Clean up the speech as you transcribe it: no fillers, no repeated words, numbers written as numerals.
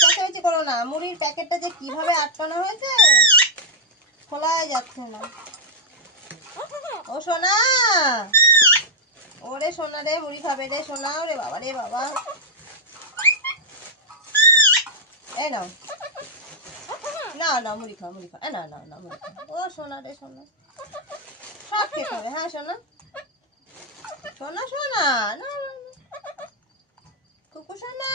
চেঁচামেচি করো না, মুড়ির প্যাকেটটা যে কিভাবে আটকানো হয়েছে খোলাই যাচ্ছে না। ও সোনা, ওরে সোনা রে, মুড়ি খাবে রে সোনা, ওরে বাবা রে বাবা। এই নাও, না না মুড়ি খাও, মুড়ি খাও, না না না মুড়ি খাও। ও সোনা রে সোনা, সব খেতে হবে। হ্যাঁ সোনা, সোনা সোনা, না কুকু সোনা।